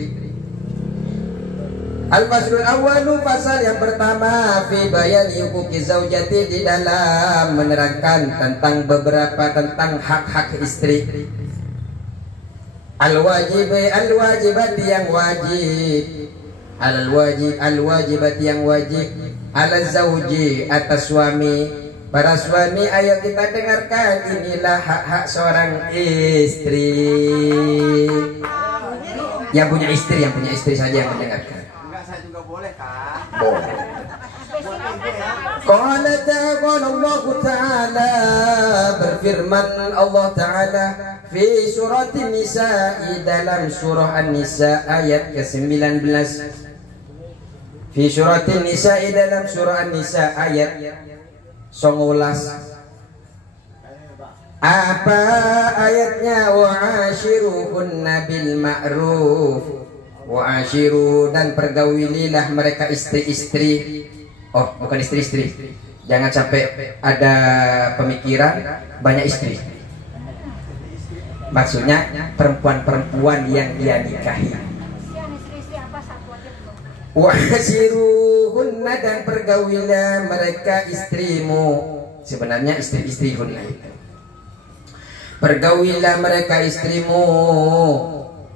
Al-faslul awwalu, fasal yang pertama. Fi bayani huquqi zaujati di dalam menerangkan tentang beberapa tentang hak-hak istri. Al-wajibati yang wajib. Al-wajibati yang wajib. Ala zauji atas suami. Para suami, ayo kita dengarkan. Inilah hak-hak seorang istri. Yang punya istri saja yang mendengarkan. Enggak, saya juga boleh, Kak. Boleh. Qala Allah Ta'ala, berfirman Allah Ta'ala fi surat An-Nisa, dalam surah An-Nisa ayat ke-19. Fi surat An-Nisa, dalam surah An-Nisa ayat 19. Apa ayatnya? Wa'ashiruhunna bil ma'ruf. Wa'ashiru, dan pergaulilah mereka istri-istri. Oh, bukan istri-istri. Jangan sampai ada pemikiran banyak istri. Maksudnya perempuan-perempuan yang dia nikahi. Wa'ashiruhunna, dan pergaulilah mereka istrimu. Sebenarnya istri-istri hunna itu. Pergaulilah mereka istrimu.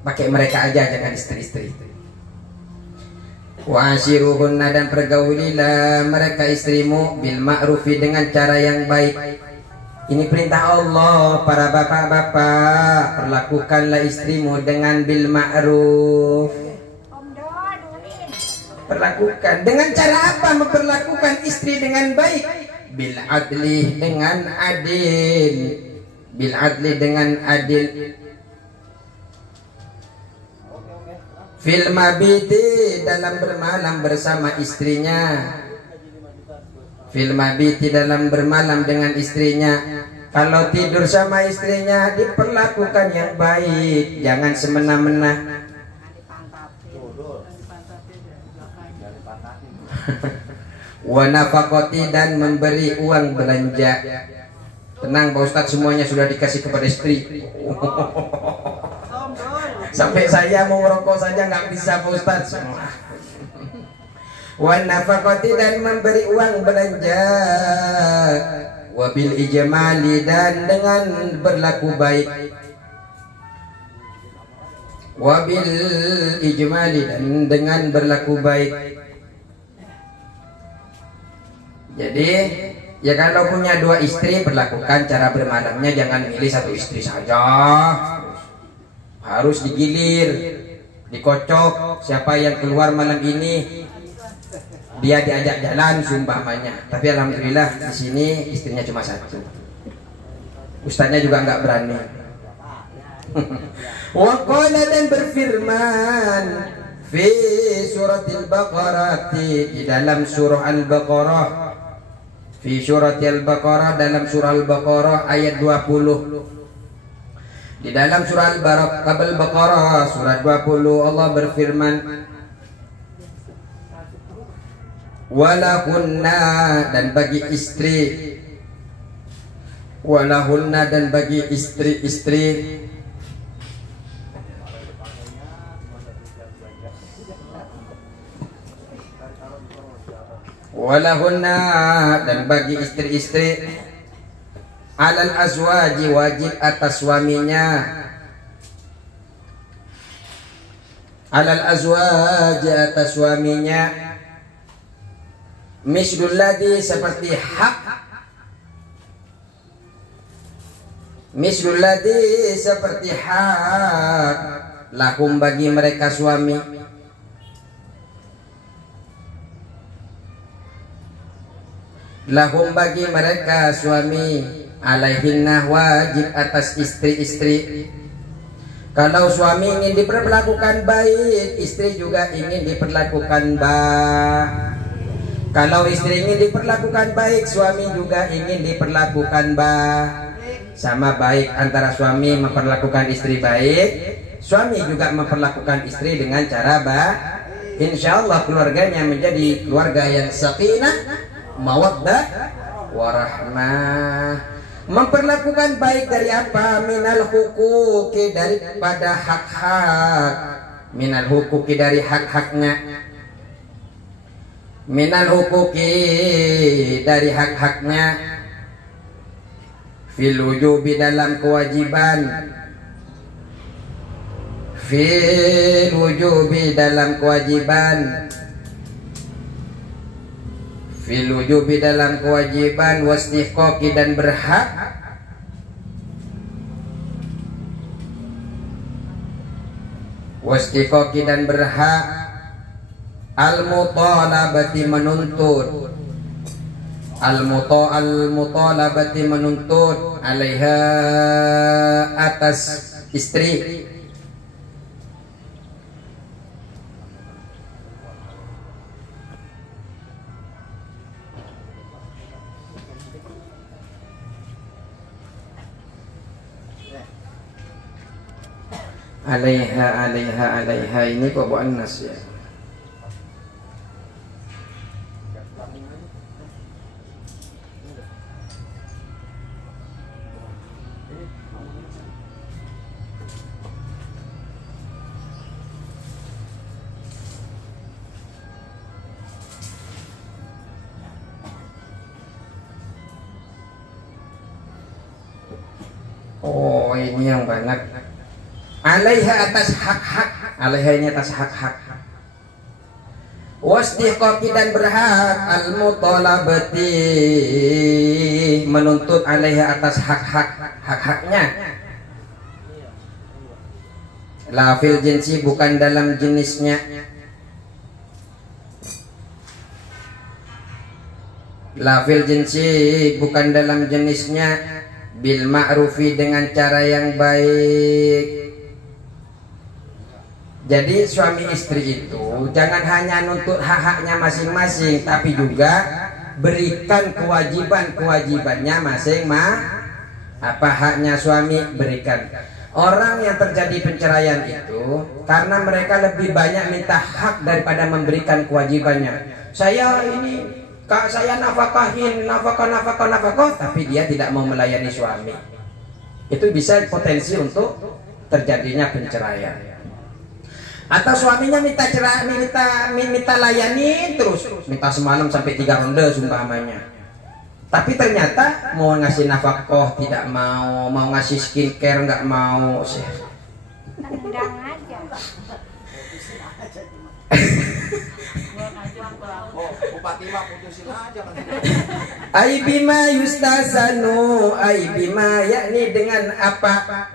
Pakai mereka aja, jangan istri-istri. Wa'ashiruhunna, dan pergaulilah mereka istrimu bil ma'rufi, dengan cara yang baik. Ini perintah Allah. Para bapak-bapak, perlakukanlah istrimu dengan bil ma'ruf. Perlakukan dengan cara apa? Memperlakukan istri dengan baik. Bil adli, dengan adil. Bil adli, dengan adil. Fil mabiti, dalam bermalam bersama istrinya. Fil mabiti, dalam bermalam dengan istrinya. Kalau tidur sama istrinya, diperlakukan yang baik, jangan semena-mena. Wa nafaqati, dan memberi uang belanja. Tenang Pak Ustadz, semuanya sudah dikasih kepada istri. Sampai saya mau merokok saja nggak bisa Pak Ustadz. Wa nafaqati, dan memberi uang belanja. Wabil ijmali, dan dengan berlaku baik. Wabil ijmali, dan dengan berlaku baik. Jadi ya kalau punya 2 istri, perlakukan cara bermalamnya jangan milih 1 istri saja. Harus digilir, dikocok. Siapa yang keluar malam ini, dia diajak jalan sumpamanya. Tapi alhamdulillah di sini istrinya cuma 1. Ustaznya juga nggak berani. Waqala, dan berfirman fi suratil Baqarah, di dalam surah Al-Baqarah fi suratil Baqarah, dalam surah Al-Baqarah ayat 20. Di dalam surah Al-Baqarah surat 20 Allah berfirman, walahunna, dan bagi istri, walahunna, dan bagi istri-istri, walahunna, dan bagi istri-istri, alal azwaji, wajib atas suaminya, alal azwaji, atas suaminya, mislul ladzi, seperti hak, mislul ladzi, seperti hak, lahum, bagi mereka suami, lahum, bagi mereka suami, alaihinna, wajib atas istri-istri. Kalau suami ingin diperlakukan baik, istri juga ingin diperlakukan baik. Kalau istri ingin diperlakukan baik, suami juga ingin diperlakukan baik. Sama baik antara suami memperlakukan istri baik, suami juga memperlakukan istri dengan cara baik. Insya Allah keluarganya menjadi keluarga yang sakinah, mawaddah, warahmah. Memperlakukan baik dari apa? Minal hukuki, daripada hak-hak. Minal hukuki, dari hak-haknya. Minal hukuki, dari hak-haknya. Fil wujubi, dalam kewajiban. Fil wujubi, dalam kewajiban. Fil wujubi, dalam kewajiban. Wastiqoqi, dan berhak. Wastiqoqi, dan berhak. Al-mutalabati, menuntut. Al-mutalabati, menuntut. Alaiha, atas istri. Alaiha ini kok muannas ya. Oh, ini yang banyak. Alaiha, atas hak-hak. Alaiha ini atas hak-hak. Wastiqoqi, dan berhak. Al-mutalabati, menuntut. Alaiha, atas hak-hak, hak-haknya. La fil jinsi, bukan dalam jenisnya. La fil jinsi, bukan dalam jenisnya. Bil ma'rufi, dengan cara yang baik. Jadi suami istri itu jangan hanya nuntut hak-haknya masing-masing, tapi juga berikan kewajiban-kewajibannya masing-masing. Apa haknya suami, berikan. Orang yang terjadi perceraian itu karena mereka lebih banyak minta hak daripada memberikan kewajibannya. Saya ini, kak, saya nafkahin, nafkah, tapi dia tidak mau melayani suami. Itu bisa potensi untuk terjadinya perceraian. Atau suaminya minta layani terus, minta semalam sampai 3 ronde sumpamanya. Tapi ternyata mau ngasih nafkah tidak mau, mau ngasih skincare nggak mau. Tendang aja. Bupati mah putusin aja kan. Ai bima yustasanu, ai bima, yakni dengan apa?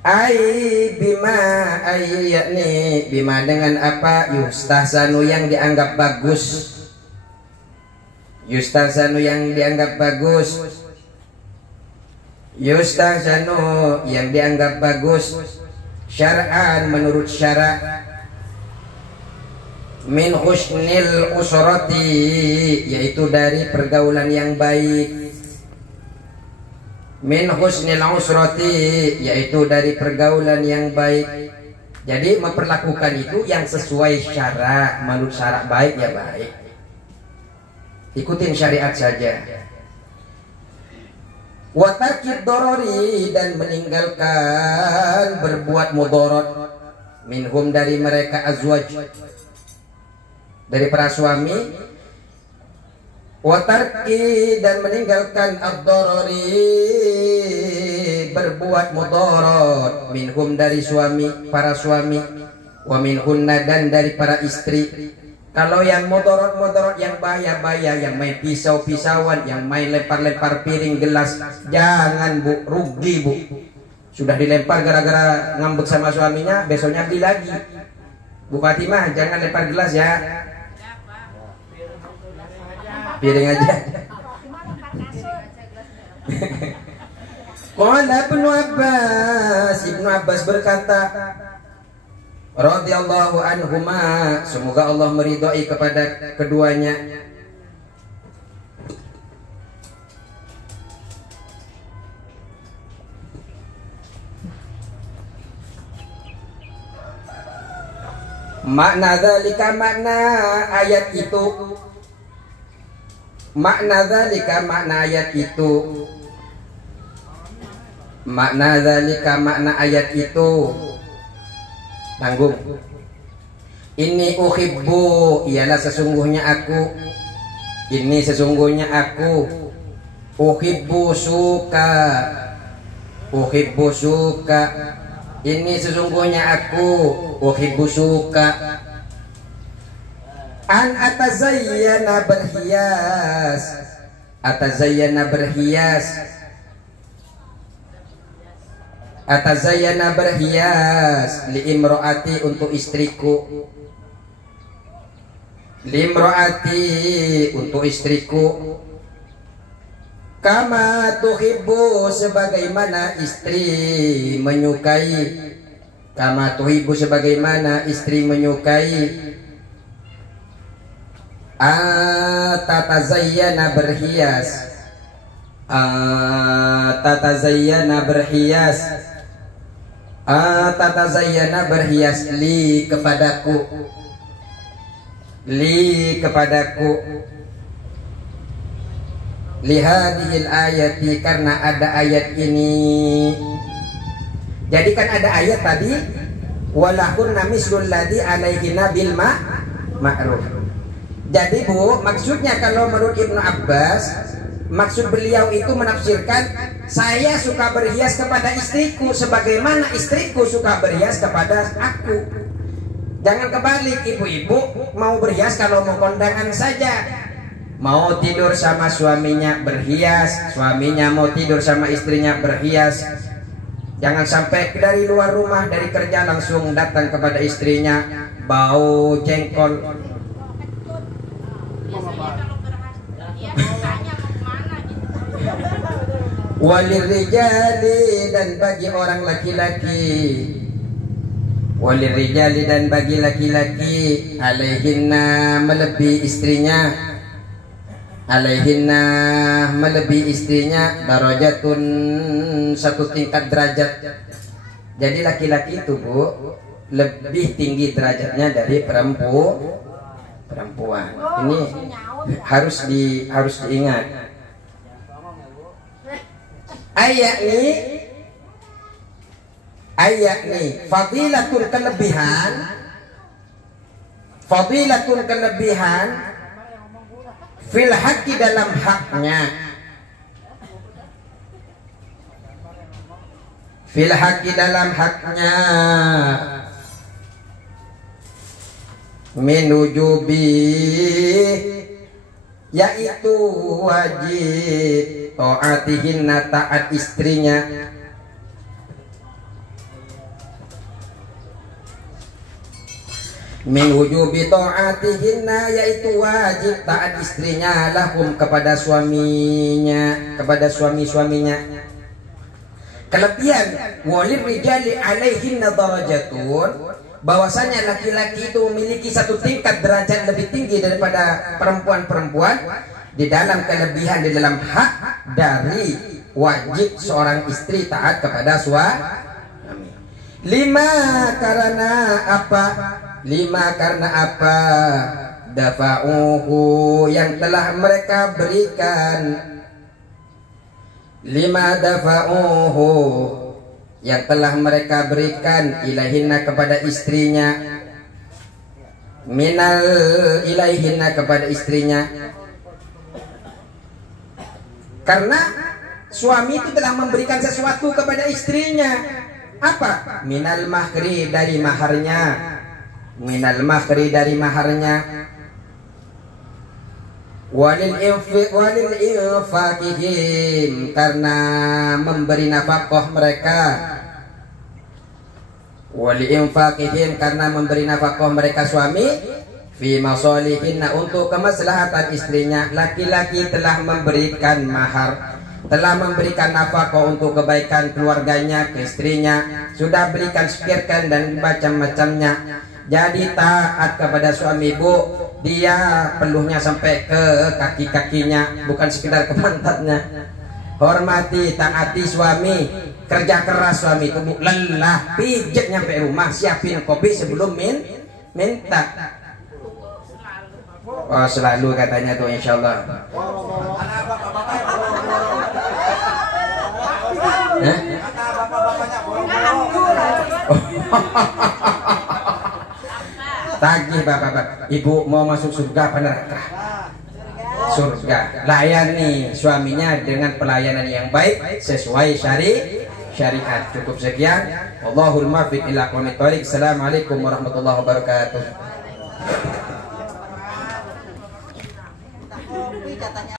Ai bima, ai yakni bima, dengan apa? Yustasanu, yang dianggap bagus. Yustasanu, yang dianggap bagus. Yustasanu, yang dianggap bagus. Syar'an, menurut syara'. min husnil usrati, yaitu dari pergaulan yang baik. Min husnil usrati, yaitu dari pergaulan yang baik. Jadi memperlakukan itu yang sesuai syara, menurut syara baik ya baik. Ikutin syariat saja. Wa tarkid dorori, dan meninggalkan berbuat mudarat, minhum dari mereka azwaj, dari para suami. Watarki, dan meninggalkan ad-darari, berbuat mudarat, minhum dari suami, para suami, wa minhunna, dan dari para istri. Kalau yang mudarat yang bahaya-bahaya, yang main pisau-pisauan, yang main lempar-lempar piring gelas, jangan bu, rugi bu. Sudah dilempar gara-gara ngambek sama suaminya, besoknya beli lagi. Bu Fatimah, jangan lempar gelas ya. Piring aja. Qala Ibnu Abbas berkata, radhiyallahu anhuma, semoga Allah meridhai kepada keduanya. Makna dzalika, makna ayat itu. Makna dzalika, makna ayat itu. Makna dzalika, makna ayat itu. Tanggung. Ini uhibbu, ialah sesungguhnya aku. Ini sesungguhnya aku. Uhibbu suka. Uhibbu suka. Ini sesungguhnya aku. Uhibbu suka. An atazayyana berhias. Atazayyana berhias. Atazayyana berhias li imro'ati, untuk istriku. Li imro'ati, untuk istriku. Kama tuhibbu, sebagaimana istri menyukai. Kama tuhibbu, sebagaimana istri menyukai. Tatazayyana berhias. Tatazayyana berhias. Tatazayyana berhias li kepadaku. Li kepadaku. Lihadihil ayati, karena ada ayat ini. Jadi kan ada ayat tadi, walahunna mislul ladzi alaihina bil ma'ruf. Jadi bu, maksudnya kalau menurut Ibnu Abbas, maksud beliau itu menafsirkan, saya suka berhias kepada istriku sebagaimana istriku suka berhias kepada aku. Jangan kebalik, ibu-ibu mau berhias kalau mau kondangan saja. Mau tidur sama suaminya berhias, suaminya mau tidur sama istrinya berhias. Jangan sampai dari luar rumah, dari kerja langsung datang kepada istrinya bau jengkol. Walirijali, dan bagi orang laki-laki. Walirijali, dan bagi laki-laki. Alaihinna, melebihi istrinya. Alaihinna, melebihi istrinya. Darajatun, satu tingkat derajat. Jadi laki-laki itu bu, lebih tinggi derajatnya dari perempuan. Ini harus diingat. Ayat ini fadilatun, kelebihan. Fadilatun, kelebihan. Fil haqqi, dalam haknya. Fil haqqi, dalam haknya. Min wujubi, yaitu wajib ta'atihinna, taat istrinya. Min wujubi ta'atihinna, yaitu wajib taat istrinya, lahum, kepada suaminya, kepada suami-suaminya. Kelebihan walir rijali alaihinna darajatun, bahwasanya laki-laki itu memiliki satu tingkat derajat lebih tinggi daripada perempuan-perempuan di dalam kelebihan, di dalam hak dari wajib seorang istri taat kepada suami. Lima karena apa? Lima karena apa? Dafa'uhu yang telah mereka berikan. Lima dafa'uhu yang telah mereka berikan ilaihinna kepada istrinya. Minal ilaihinna kepada istrinya. Karena suami itu telah memberikan sesuatu kepada istrinya. Apa? Minal mahri dari maharnya. Minal mahri dari maharnya. Walil infaqihim karena memberi nafkah mereka. Walil infaqihim karena memberi nafkah mereka suami. Fi masalihinna untuk kemaslahatan istrinya. Laki-laki telah memberikan mahar, telah memberikan nafkah untuk kebaikan keluarganya, ke istrinya, sudah berikan sekirkan dan macam-macamnya. Jadi taat kepada suami, Bu. Dia peluhnya sampai ke kaki-kakinya, bukan sekedar ke pantatnya. Hormati, taati suami. Kerja keras suami itu, Bu. Lelah, pijat nyampe rumah, siapin kopi sebelum minta. Oh, selalu katanya tuh, insyaallah. Tagih bapak-bapak, ibu mau masuk surga apa neraka? Surga. Layani suaminya dengan pelayanan yang baik sesuai syariat. Cukup sekian. Wallahul muwaffiq ila aqwamit thoriq. Assalamualaikum warahmatullahi wabarakatuh.